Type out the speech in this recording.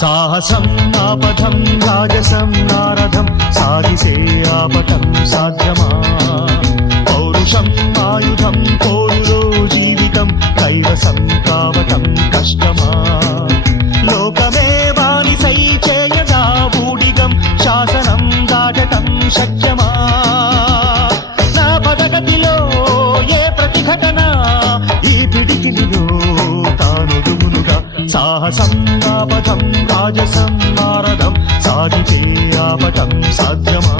సాహసం ఆపథం రాజసం నారథం సాధిసే ఆపటం సాధ్యమా పౌరుషం ఆయుధం పోరులో జీవితం కైవసం కావటం కష్టమా లోకమే బానిసై చేయగా ఊడిగం శాసనం దాటటం శక్యమా నా పదగతిలో ఏ ప్రతిఘటన ఈ పిడికిలిలో తానుదుమునుగా సాహసం ఆపథం రాజసం నారథం సాధితే ఆపటం సాధ్యమా